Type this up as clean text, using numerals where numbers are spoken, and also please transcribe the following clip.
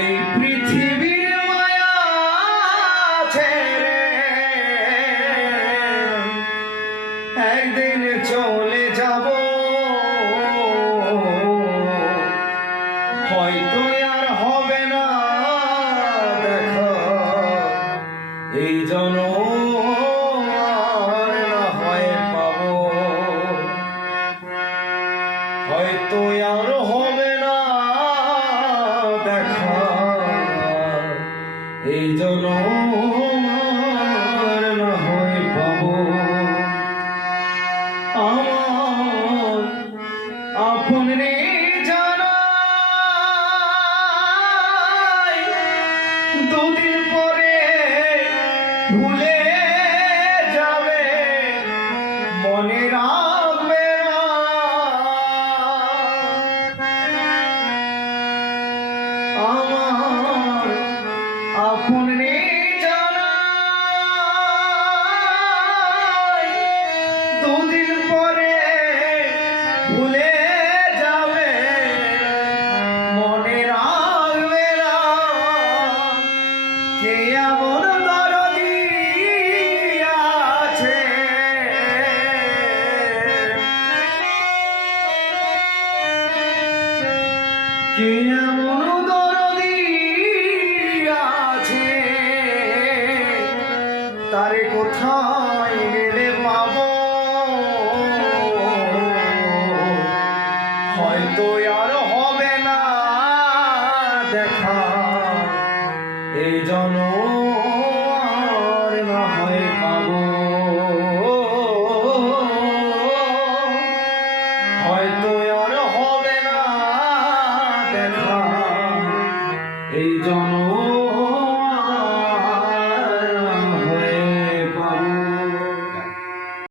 এই পৃথিবীর মায়া ছেড়ে একদিন চলে যাব, হয়তো আর হবে না দেখা এই জনম আর না হয় পাবো, হয়তো আর হবে না দেখা এই জনম আর না হয় পাবো। আমার আপন রে জানাই দুদিন পরে ভুলে যাবে, মনে রাখবে না। আমার আপন রে জানাই দুদিন পরে ভুলে যাবে, মনে রাখবে না। কে এমন দরদি আছে কে এমন দরদি আছে তারে কোথায় গেলে পাবো, হয়তো আর হবে না দেখা এই জনম আর না হয় পাবো, হয়তো আর হবে না দেখা এই জনম